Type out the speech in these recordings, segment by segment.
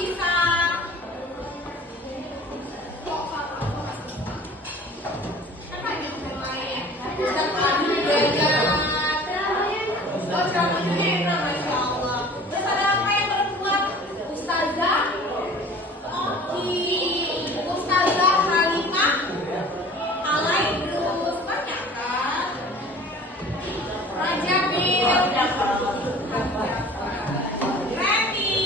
Isa. Apa ini namanya? Ustaz Adi beda. Oh, namanya Eka, Masya Allah. Terus ada apa yang perempuan? Ustazah Oki, Ustazah Halimah, Alay, terus banyak kan? Raja Bil, Reni,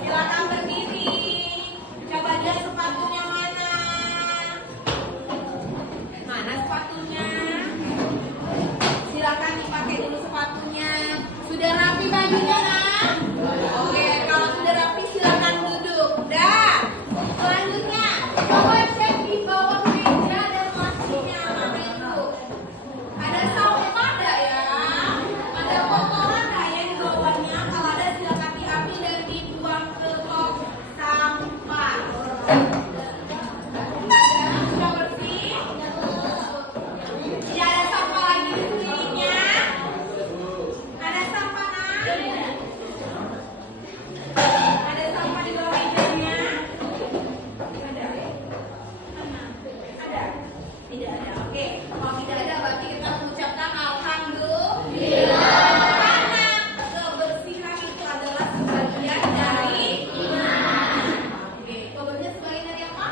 Silakan berdiri. Coba lihat sepatunya mana? Mana sepatunya? Silakan dipakai dulu sepatunya. Sudah rapi bajunya, nak? Oke, kalau sudah rapi silakan duduk. Dah. Selanjutnya, coba cek di bawah meja dan lacinya, Bapak Ibu. Ada sampah enggak ya? Ada kotoran enggak ya di bawahnya? Kalau ada silakan diambil dan dibuang ke tong sampah. Sudah bersih? Tidak ada sampah lagi di sekeliling. Ada sampah, nak? Ada sampah di bawah mejanya? Ada? Ada? Tidak ada. Oke, kalau tidak ada berarti kita mengucapkan alhamdulillah. Karena kebersihan itu adalah sebagian dari iman. Oke, kebersihan sebagian dari apa?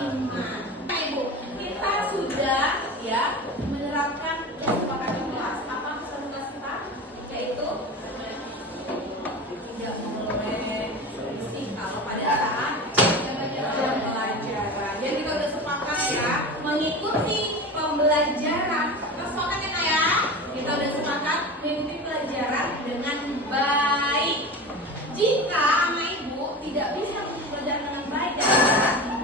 Iman. Nah, Ibu, kita sudah ya menerapkan kesepakatan kelas. Apa pesan kelas kita? Yaitu tidak boleh berisik kalau pada saat jam pelajaran. Jadi kita udah sepakat ya mengikuti pembelajaran. Kita sepakat ya, Kak, ya? Kita udah sepakat mengikuti pelajaran dengan baik. Jika anak ibu tidak bisa mengikuti pelajaran dengan baik,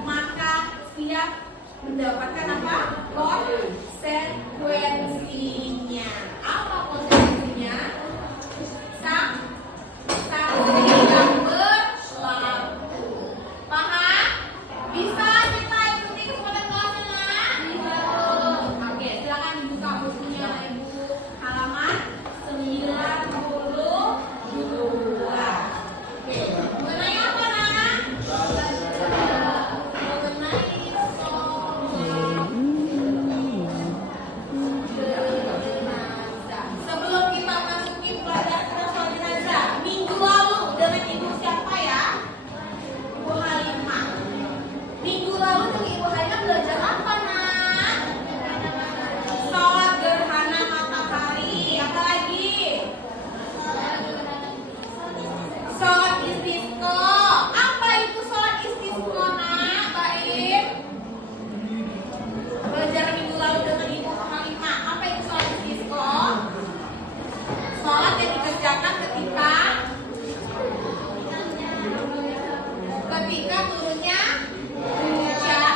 maka siap mendapatkan apa? Konsekuensinya. Apa konsekuensinya? Sanksi yang berlaku. Paham? Bisa kita ikuti kesempatan kelasnya? Bisa. Oke, silakan dibuka bukunya, Ibu. Halaman 92. Oke, mengenai apa, nak? Mengenai jenazah. Sebelum kita masuki pelajaran soal jenazah, minggu lalu dengan Ibu siapa ya? Ibu Halimah. Minggu lalu dengan Ibu Halimah belajar apa, nak? Sholat gerhana matahari. Apa lagi? Sholat istisqa. Apa itu sholat istisqa, nak? Baik. Belajar minggu lalu dengan Ibu Halimah. Apa itu sholat istisqa? Sholat yang dikerjakan ketika turunnya hujan.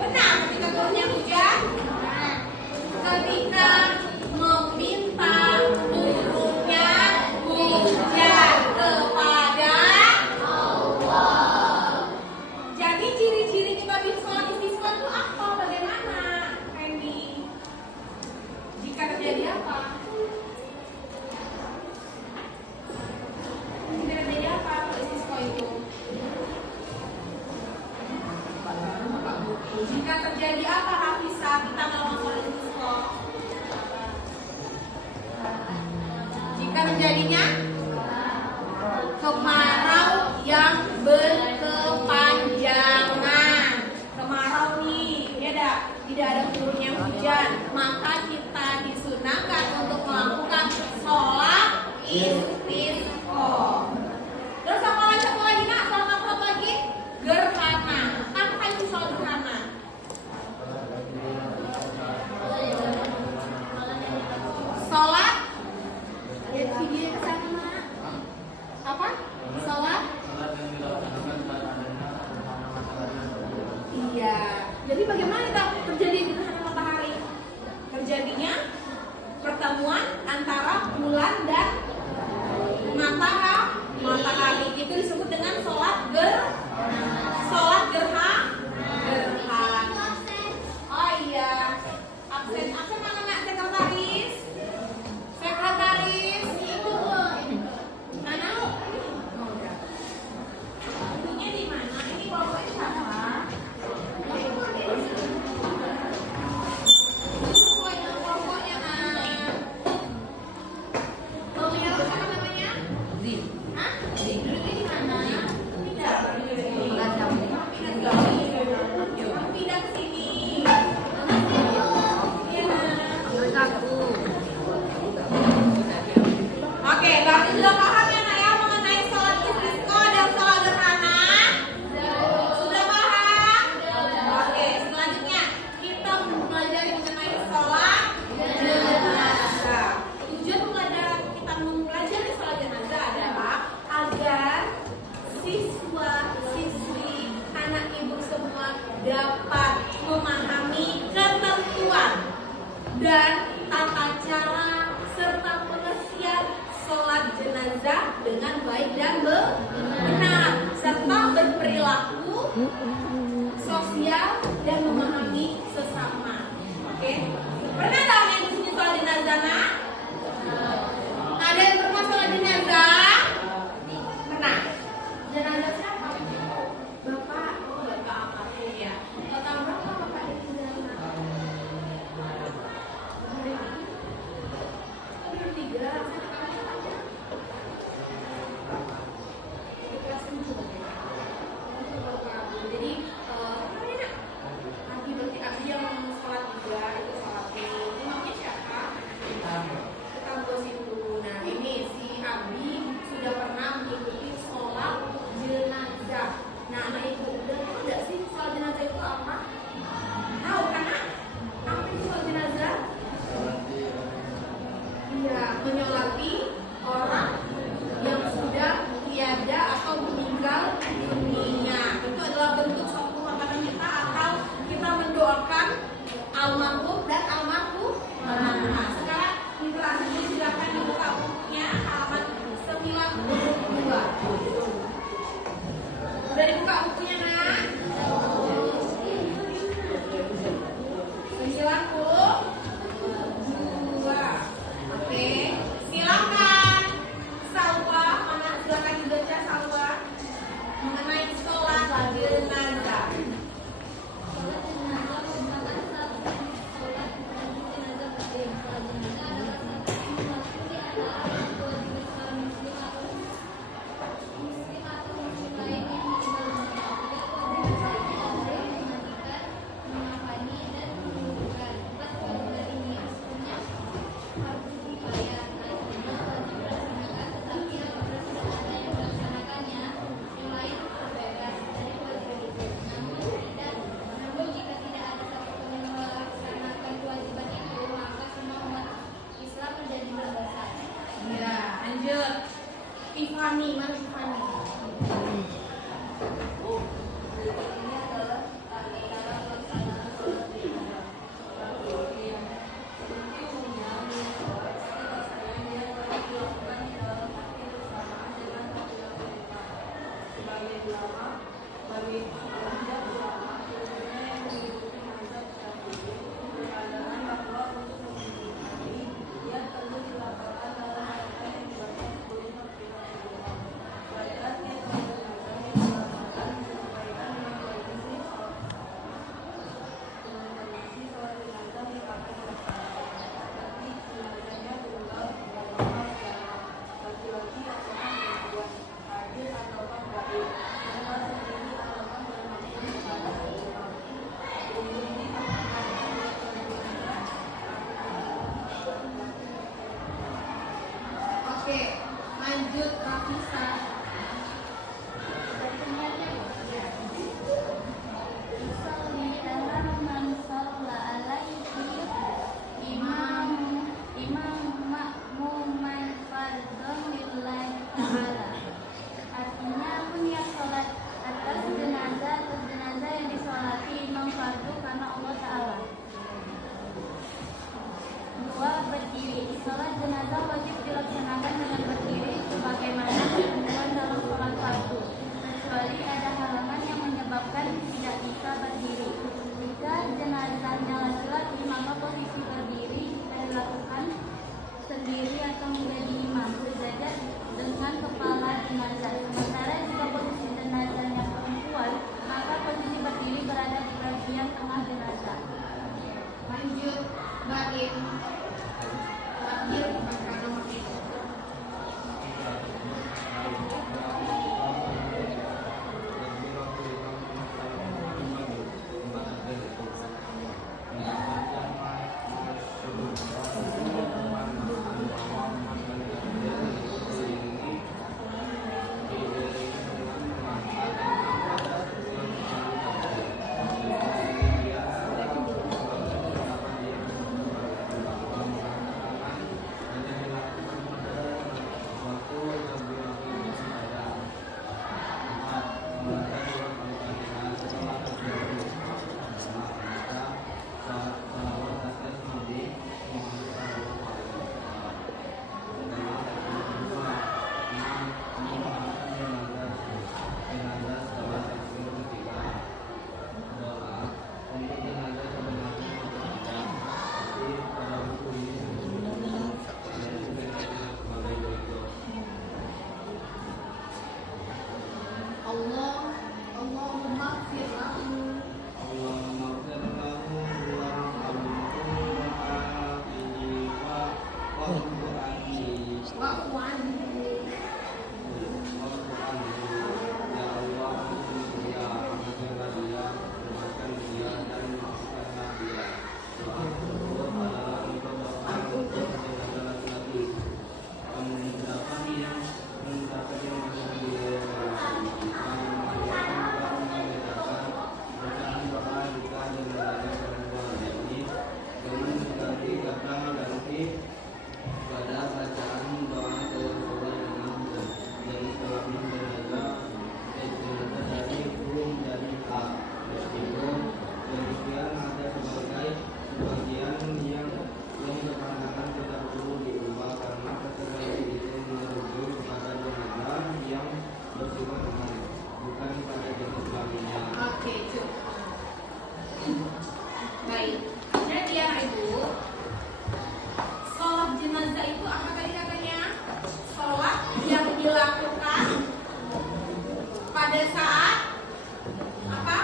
Benar, ketika turunnya hujan. Ketika meminta turunnya hujan kepada Allah. Jadi ciri-ciri kita bisa sholat istisqa itu apa? Bagaimana, Randy? Jika terjadi apa? Jika terjadi apa kalau istisqa itu? Jika terjadi apa, Hafizah, kita melakukan sholat istisqa? Jika terjadinya kemarau yang berkepanjangan. Kemarau nih, ya tidak ada turunnya hujan, maka kita disunahkan untuk melakukan sholat istisqa. Terus apa lagi, satu lagi, nak? Sholat apa lagi? Gerhana. Apa itu sholat gerhana? Sholat lihat video ke sana, nak. Apa? Sholat? Iya. Jadi bagaimana terjadi gerhana matahari? Terjadinya pertemuan antara bulan dan dengan baik dan benar, serta berperilaku sosial dan memahami sesama. Oke? Pernah tahu yang disini soal jenazah? Ada yang pernah soal jenazah? Pernah? Jenazah siapa? Bapak. Oh, bapak apa ya? Tahun berapa bapak ada di jenazah? 2003. Jadi Abi berarti Abi yang sholat juga itu sholat ini. Imamnya siapa? Kita gosin dulu. Nah ini si Abi sudah pernah mengikuti sholat jenazah. Nah anak ibu udah tahu nggak sih sholat jenazah itu apa? Tahu kan? Apa itu sholat jenazah? Iya, menyolati orang yang sudah tiada atau meninggal dunia. Itu adalah bentuk suatu penghormatan kita atau kita mendoakan almarhum dan almarhum. Nah, sekarang di kelas ini silakan dibuka bukunya halaman 92. Sudah dibuka bukunya, Nak? 92. Oke, silakan. Salwa, mana silakan dibaca Salwa mengenai sholat jenazah. Sholat jenazah merupakan salah satu sholat bagi jenazah muslim. Sholat jenazah adalah satu sesuatu di antara kewajiban seorang muslim atau muslim lain yang meninggal dunia. Tiga kewajiban ini adalah memandikan, mengafani, dan menguburkan. Empat kewajiban ini sebenarnya harus kifayah. Artinya wajib dilaksanakan, tetapi apabila sudah ada yang melaksanakannya, yang lain terbebas dari kewajiban itu. Namun jika tidak ada satupun yang melaksanakan kewajiban itu, maka semua umat Islam menjadi berdosa. Ya, lanjut. Tiffany, mana Tiffany? Oke, lanjut Rafisa. Usolli ala man shalla alaihi imam ma'muman fardhon lillahi ta'ala. Artinya punya sholat atas jenazah yang disolati imam fardu karena Allah Ta'ala. 2. Berdiri. Sholat jenazah wajib dilaksanakan dengan berdiri sebagaimana ketentuan dalam sholat fardu, kecuali ada halangan yang menyebabkan tidak bisa berdiri. Jika jenazahnya laki-laki, maka posisi berdiri bisa dilakukan sendiri atau menjadi imam sejajar dengan kepala jenazah. Sementara jika posisi jenazahnya perempuan, maka posisi berdiri berada di bagian tengah jenazah. Lanjut Baim. Terakhir bukan nomor itu. baik. Jadi anak ibu, sholat jenazah itu apa tadi katanya? Sholat yang dilakukan pada saat apa?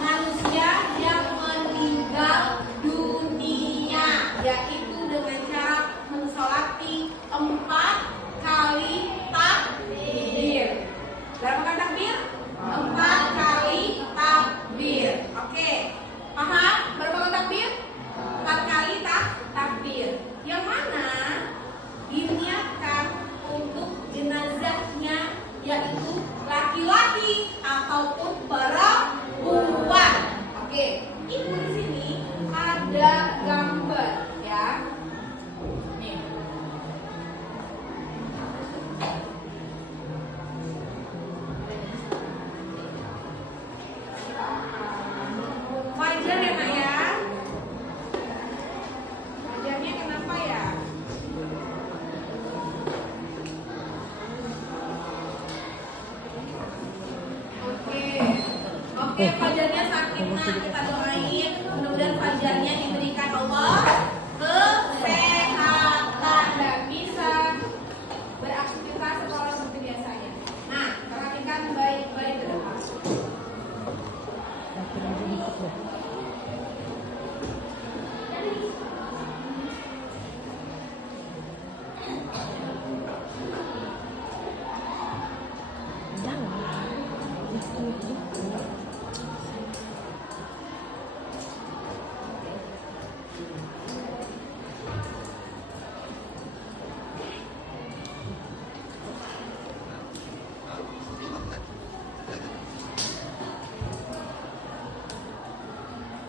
Manusia yang meninggal dunia, yaitu dengan cara mensolati 4 kali takbir. Berapa kali takbir? 4 kali takbir. Oke, paham? Berapa kali takbir? 4 kali takbir. Yang mana diniatkan untuk jenazahnya yaitu laki-laki ataupun perempuan. Oke, ibu di sini ada gambar ya. Nih. Fajar ya nak ya. Fajarnya kenapa ya? Oke, fajarnya sakit nak, kita doain mudah-mudahan fajarnya diberikan Allah kesehatan dan bisa beraktivitas sekolah seperti biasanya. Nah, perhatikan baik-baik ke depan.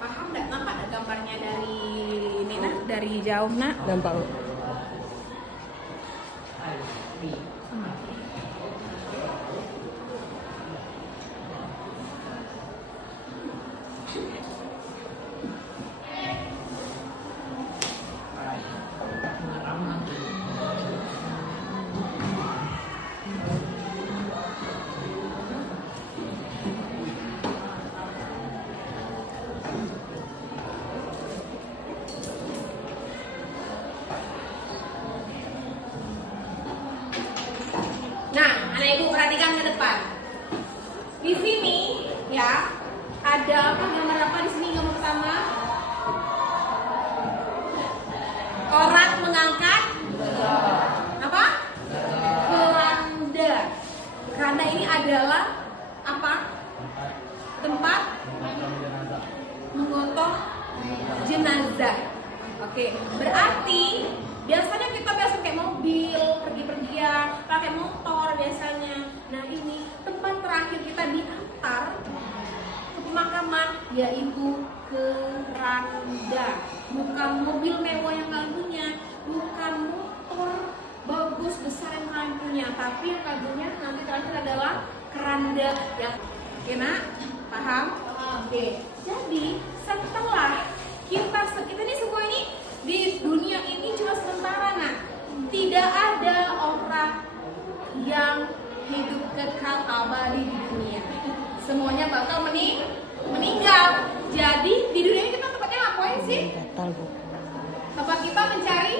Paham nggak? Nampak nggak gambarnya dari ini nak? Dari jauh nak? Nampak. Nah, anak ibu perhatikan ke depan. Di sini ya ada apa, gambar apa di sini? Gambar pertama, orang mengangkat apa? Keranda. Keranda ini adalah apa? Tempat menggotong jenazah. Oke, berarti biasanya kita biasa pakai mobil, pergi-pergian, pakai motor biasanya. Nah ini tempat terakhir kita diantar ke pemakaman yaitu keranda. Bukan mobil mewah yang kalian punya, bukan motor bagus besar yang kalian punya, tapi yang kalian punya nanti terakhir adalah keranda yang. Oke nak, paham? Oke. Jadi setelah kita ini semua ini di dunia ini cuma sementara nak. Tidak ada orang yang hidup kekal abadi di dunia. Semuanya bakal meninggal. Jadi di dunia ini kita tempatnya ngapain sih? Tempat kita mencari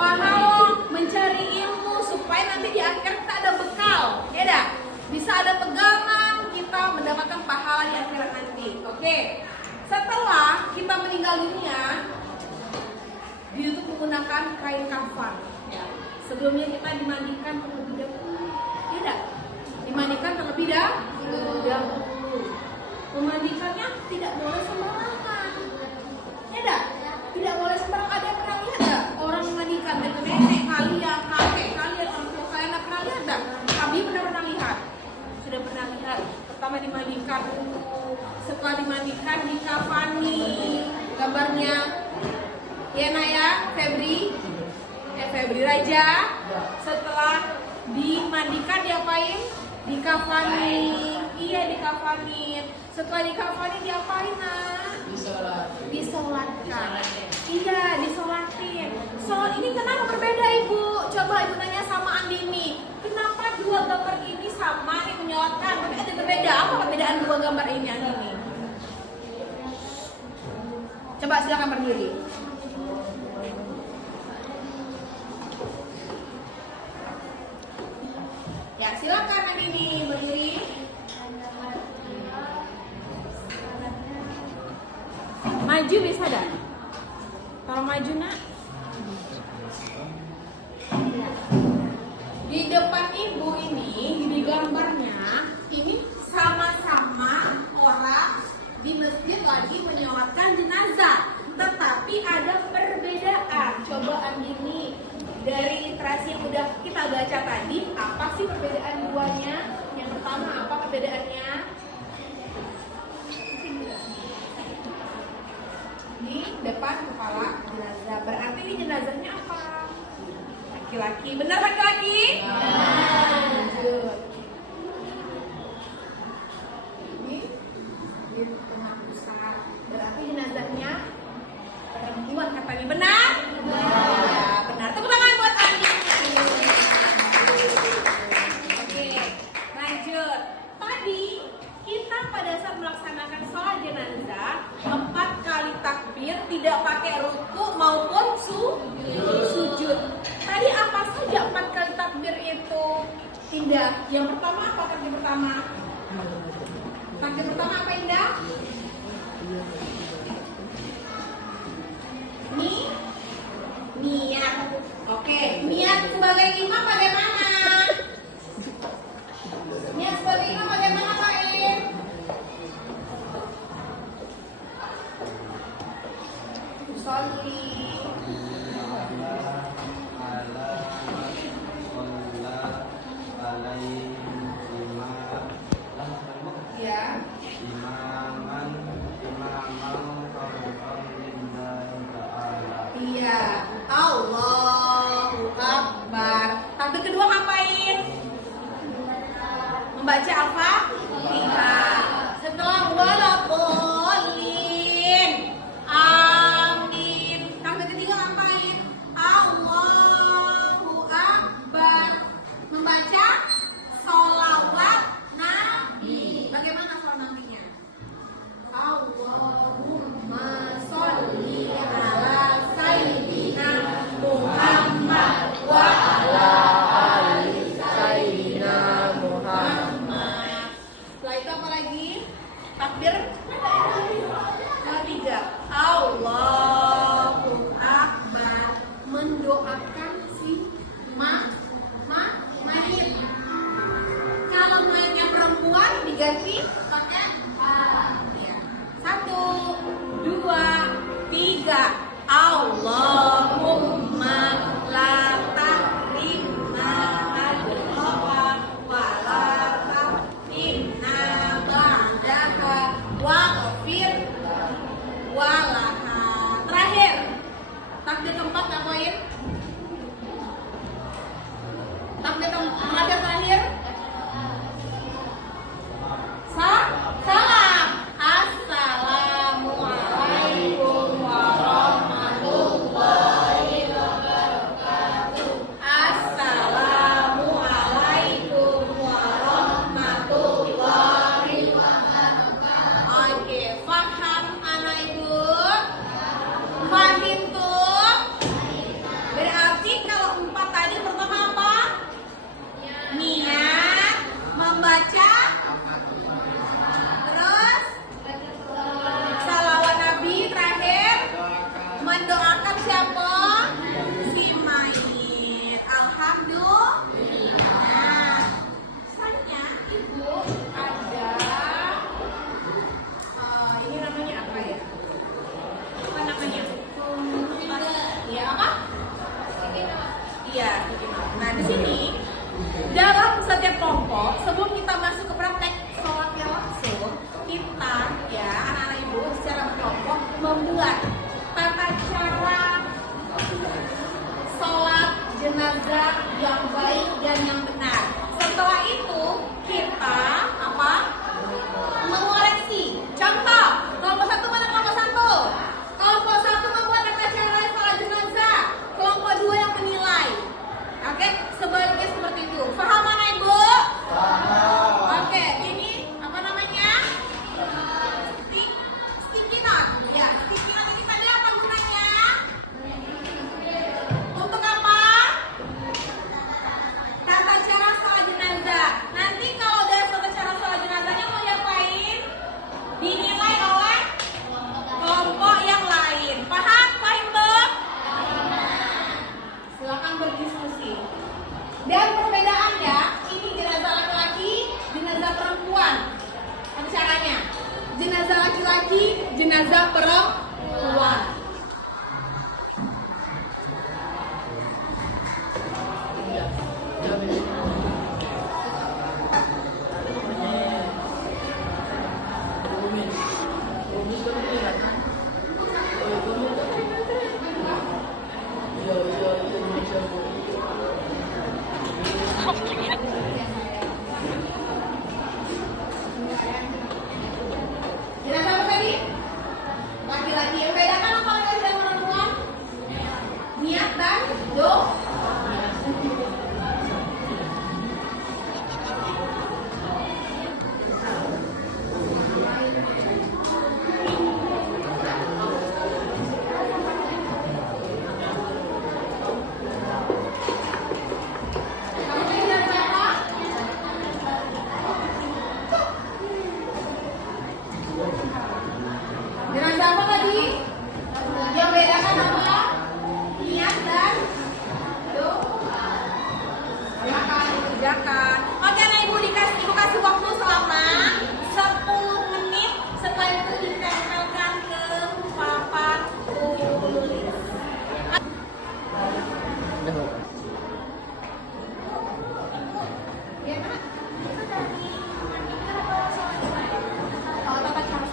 pahala, mencari ilmu supaya nanti di akhir kita ada bekal, ya dah? Bisa ada pegangan, kita mendapatkan pahala di akhirat nanti. Oke. Setelah kita meninggal dunia, itu menggunakan kain kafan. Ya. Sebelumnya kita dimandikan terlebih dahulu. Tidak, dimandikan terlebih dahulu. Memandikannya tidak boleh sembarangan. Tidak, tidak boleh sembarangan. Ada yang pernah lihat tak? Orang memandikan dari nenek kalian, kakek kalian, orang tua kalian pernah lihat tak? Kami pernah lihat. Sudah pernah lihat. Pertama dimandikan dulu. Setelah dimandikan dikafani. Gambarnya ya Naya, Febri Raja. Setelah dimandikan diapain? Dikafani. Iya, dikafani. Setelah dikafani diapain nak? Disolatkan. Iya, disolatin. Solat ini kenapa berbeda ibu? Coba ibu nanya sama Andini. Kenapa dua gambar ini sama nih menyolatkan? Tapi ada berbeda. Apa perbedaan dua gambar ini Andini? Coba silakan berdiri. Ya, silakan Nadini berdiri. Maju bisa dah. Tolong maju nak. Di depan ibu ini di gambarnya ini sama-sama orang di masjid lagi menyolatkan jenazah, tetapi ada perbedaan. Coba Andini, dari literasi yang udah kita baca tadi, apa sih perbedaan duanya? Yang pertama apa perbedaannya? Di depan kepala jenazah, berarti ini jenazahnya apa? Laki-laki, benar laki-laki? Lanjut. Ini di tengah pusat, berarti jenazahnya perempuan katanya, benar? Ya, benar. Tepuk tangan buat Andi. Oke, lanjut. Tadi kita pada saat melaksanakan sholat jenazah 4 kali takbir, tidak pakai ruku maupun sujud. Tadi apa saja 4 kali takbir itu? Indah. Yang pertama apa takbir pertama? Takbir pertama apa Indah? Niat. Oke, niat sebagai imam bagaimana? Niat sebagai imam bagaimana Pak In? Usolli. Ya. Iya. Allahu Akbar. Takbir kedua ngapain? Membaca Al-Fatihah. Setelah waladdallin. Amin. Takbir ketiga ngapain? Allahu Akbar. Membaca sholawat Nabi. Bagaimana sholawat Nabinya? Allahumma sholli ala sayyidina Muhammad wa ala ali sayyidina Muhammad. Setelah itu apa lagi? Takbir ketiga. Allahu Akbar. Mendoakan si mayit. Kalau mayitnya perempuan diganti pakai ya. 1, 2, 3. Allahumma la tahrimna ajraha wa la tahrimna ba'daha waghfir walaha. Terakhir, takbir keempat ngapain? Takbir terakhir salam. Assalamualaikum warahmatullahi wabarakatuh. Assalamualaikum warahmatullahi wabarakatuh. Oke, paham anak ibu? Paham tuh? Berarti kalau 4 tadi pertama apa? Niat, membaca, terus salawat Nabi, terakhir mendoakan siapa? Si mayit. Alhamdulillah. Misalnya ibu ada ini namanya apa ya? Apa namanya? Iya apa? Iya. Nah di sini dalam setiap kelompok, sebelum kita masuk ke praktek sholatnya langsung, kita ya anak-anak ibu secara berkelompok membuat tata cara sholat jenazah yang baik dan yang benar. Setelah itu kita apa? Mengoreksi. Contoh, kelompok 1 mana kelompok 1? Kelompok 1 membuat tata cara sholat jenazah. Kelompok 2 yang menilai. Oke, sebaliknya seperti itu. Paham mana ibu? Oke, ini apa namanya? Sticky note. Ya, sticky note ini apa tadi? Yang bedakan apa? Niat dan doa. Silakan dikerjakan. Oke, nah ibu kasih waktu selama 10 menit. Setelah itu ditempelkan ke papan tulis. Ya, Kak. Itu dari kalau Bapak harus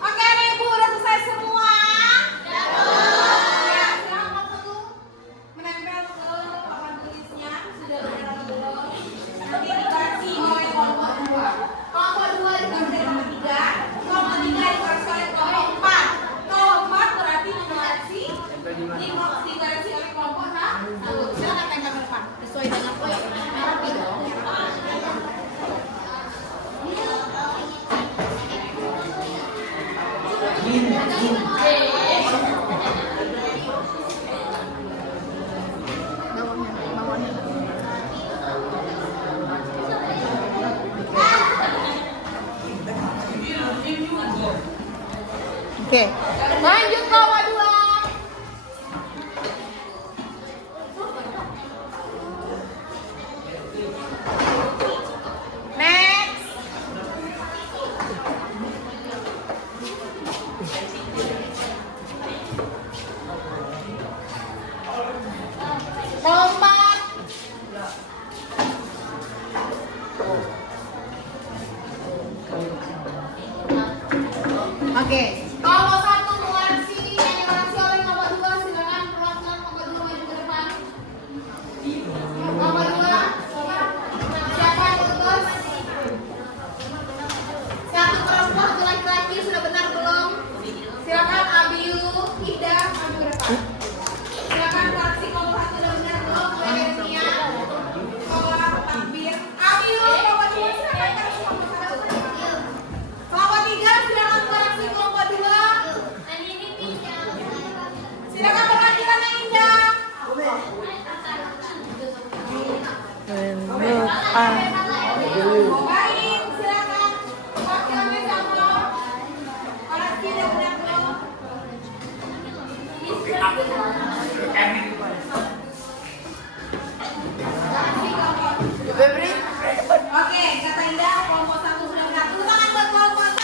Oke, nih ibu udah selesai semua. Ya, sekarang kamu menempel ke papan tulisnya. Sudah benar atau belum? Nanti dikasih oleh kelompok 2. Kelompok 2 dikasih kelompok 3. Kelompok 3 dikasih oleh kelompok 4. Kelompok 4 berarti dikasih oleh kelompok 1. Silakan tempel ke depan sesuai dengan poin. Rapi dong. Oke, lanjut kelompok 2. Next. Kelompok. Oke. Kelompok 1 nuansi yang nuansi oleh kelompok 2, silakan perwakilan kelompok 2 maju ke depan. Kelompok 2. Siapa yang lulus? Satu perempuan, satu laki-laki, sudah benar belum? Silakan Abiu, Ida, maju ke depan. Silakan fraksi kelompok 1 sudah benar belum? Mulai dari Nia, Sekolah, Takbir. Abiu, kelompok 2 silakan fraksi kelompok 1. Kelompok 3 silakan fraksi kelompok 2. Silakan perwakilan yang indah. Baik, silakan perwakilannya sama. Orang tidak benar belum? Oke, kata Indah, kelompok 1 sudah benar. Tepuk tangan buat kelompok 1.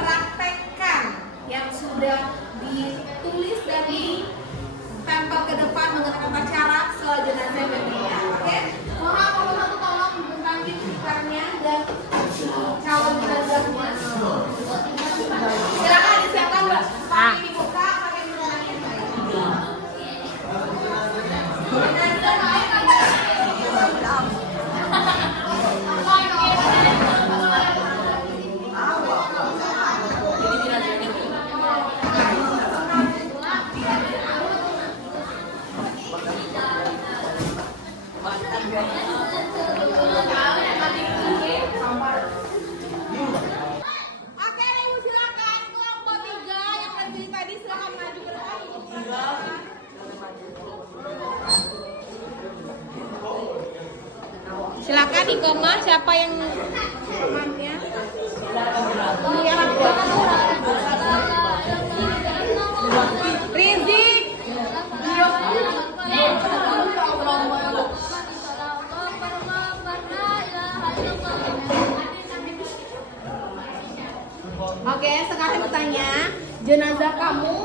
mempraktekkan yang sudah ditulis dan ditempel ke depan mengenai tata cara sholat jenazah babynya. Oke? Mohon kalau satu tolong bentangin stikernya dan calon jenazahnya. Silakan disiapkan, Mbak. Pakai dibuka, pakai bentangin. Jenazah baik ada. Oke, Ibu silakan kelompok 3 yang berdiri tadi silakan maju ke depan untuk perkenalkan. Silakan di koma siapa yang temannya? Rizik. Oke, sekarang bertanya, jenazah kamu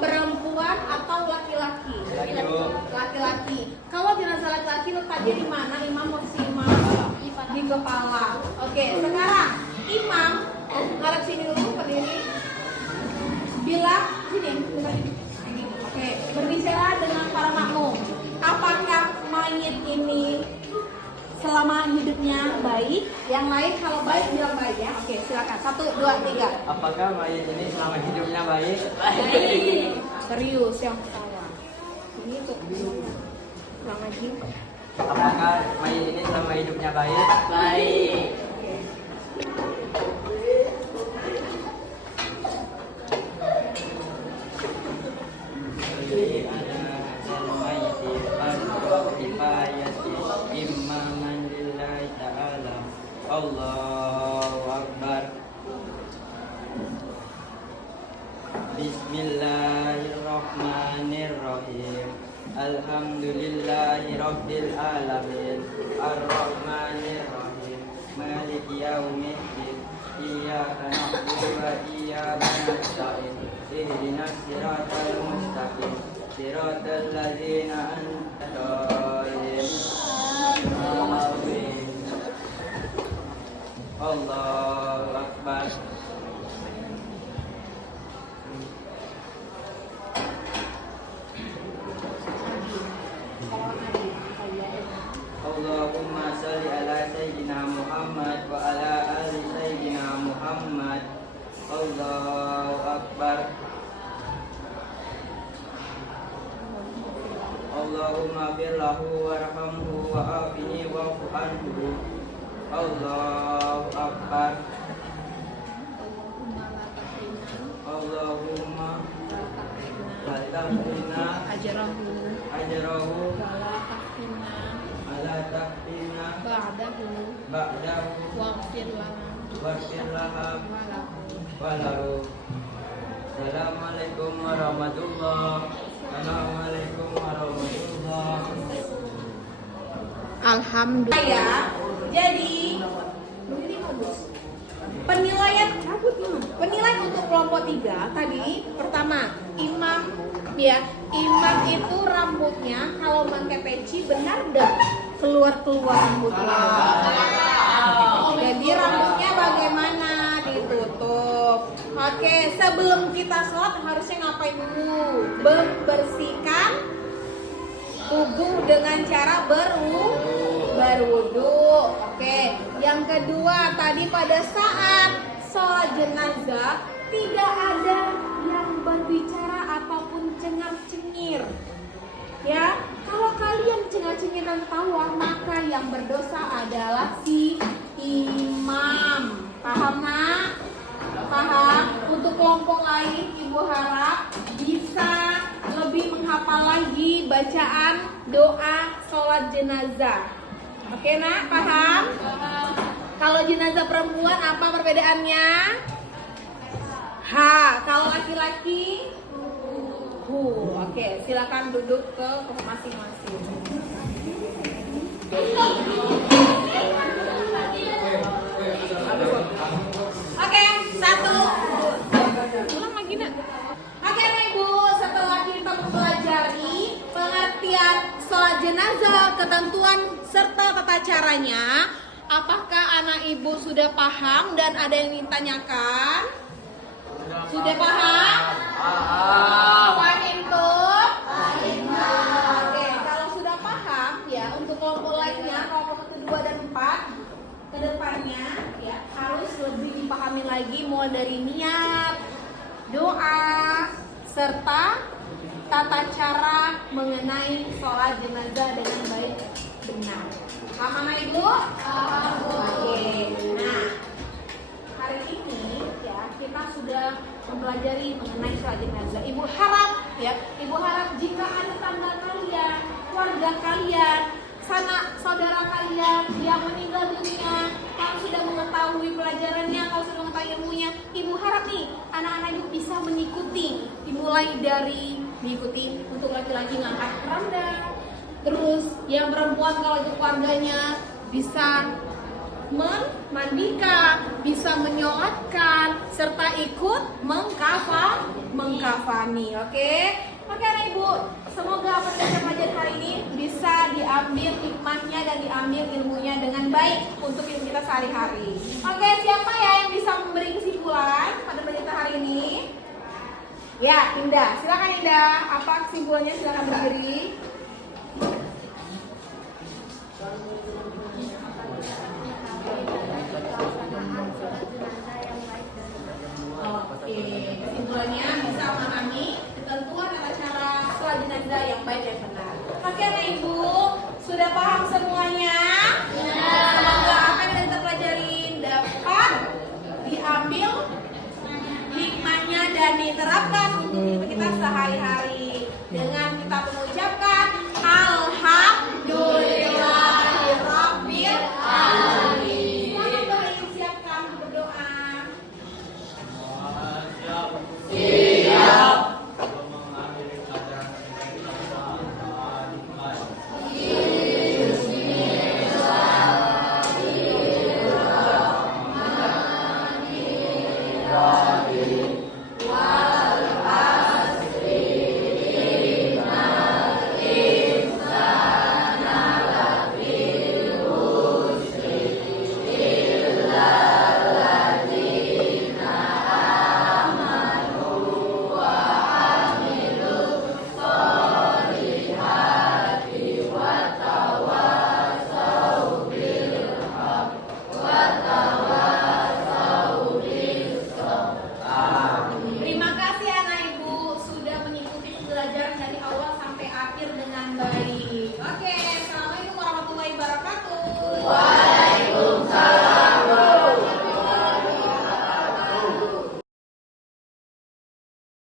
perempuan atau laki-laki? Laki-laki. Kalau jenazah laki-laki letaknya di mana? Imam posisi imam di kepala. Oke, sekarang imam ngarep sini dulu berdiri. Bilang sini. Oke, berbicara dengan para makmum. Apakah mayit ini selama hidupnya baik? Yang lain kalau baik bilang baik ya. Oke, silakan. 1, 2, 3. Apakah mayit ini selama hidupnya baik? Baik. Serius yang pertama. Ini untuk kurang lagi. Apakah mayit ini selama hidupnya baik? Baik. Allahu Akbar. Bismillahirrahmanirrahim. Alhamdulillahi Rabbil Alamin. Ar-Rahmanirrahim. Maliki yaumiddin. Iyyaka na'budu wa iyyaka nasta'in. Ihdinas siratal mustaqim. Siratal ladzina an'amta 'alaihim. Amin. Allahu Akbar. Allahumma sholli ala sayyidina Muhammad wa ala ali sayyidina Muhammad. Allahu Akbar. Allahumma firlahu warhamhu wa afihi wa'fu anhu. Allahu Akbar. Allahumma la tahrimna ajrahu ala tahrimna ba'dahu waghfir laha walahu. Assalamualaikum warahmatullahi wabarakatuh. Alhamdulillah ya. Jadi penilaian untuk kelompok 3 tadi pertama imam ya, imam itu rambutnya kalau pakai peci benar enggak keluar rambutnya. Jadi rambutnya bagaimana? Ditutup. Oke, sebelum kita sholat harusnya ngapain dulu? Membersihkan tubuh dengan cara berwudu. Oke. Yang kedua, tadi pada saat sholat jenazah tidak ada yang berbicara ataupun cengar-cengir. Ya, kalau kalian cengar-cengir dan tawa, maka yang berdosa adalah si imam. Paham, Nak? Paham? Untuk kelompok lain, Ibu harap bisa lebih menghafal lagi bacaan doa sholat jenazah. Oke, Nak? Paham? Kalau jenazah perempuan apa perbedaannya? Ha. Kalau laki-laki? Hu. Oke, silakan duduk ke masing-masing. Oke, 1, jenazah, ketentuan serta tata caranya. Apakah anak ibu sudah paham dan ada yang ditanyakan? Sudah paham? Paham tuh? Oke, kalau sudah paham ya, untuk kelompok lainnya, kelompok kedua dan 4, kedepannya ya harus lebih dipahami lagi mulai dari niat, doa, serta tata cara mengenai sholat jenazah dengan baik benar. Paham anak ibu? Oke. Nah, hari ini ya kita sudah mempelajari mengenai sholat jenazah. Ibu harap jika ada tangga kalian, keluarga kalian, saudara kalian yang meninggal dunia, kalau sudah mengetahui pelajarannya, kalau sudah mengetahui ilmunya, ibu harap nih anak-anak ibu bisa mengikuti, dimulai dari mengikuti untuk laki-laki ngangkat keranda, terus yang perempuan kalau itu keluarganya bisa memandikan, bisa menyolatkan, serta ikut mengkafani. Oke anak ibu, semoga apa yang kita pelajari hari ini bisa diambil hikmahnya dan diambil ilmunya dengan baik untuk hidup kita sehari-hari. Oke, siapa ya yang bisa memberi kesimpulan pada pelajaran hari ini? Ya, Indah. Silakan Indah. Apa kesimpulannya? Silakan berdiri. Oke, kesimpulannya bisa memahami ketentuan tata cara sholat jenazah yang baik dan benar. Oke, anak ibu, sudah paham semuanya? Semoga apa yang kita pelajarin dapat diambil hikmahnya dan diterapkan untuk hidup kita sehari-hari dengan kita mengucapkan Alhamdulillahirabbil alamin. Silakan siapkan berdoa. Siap. Wa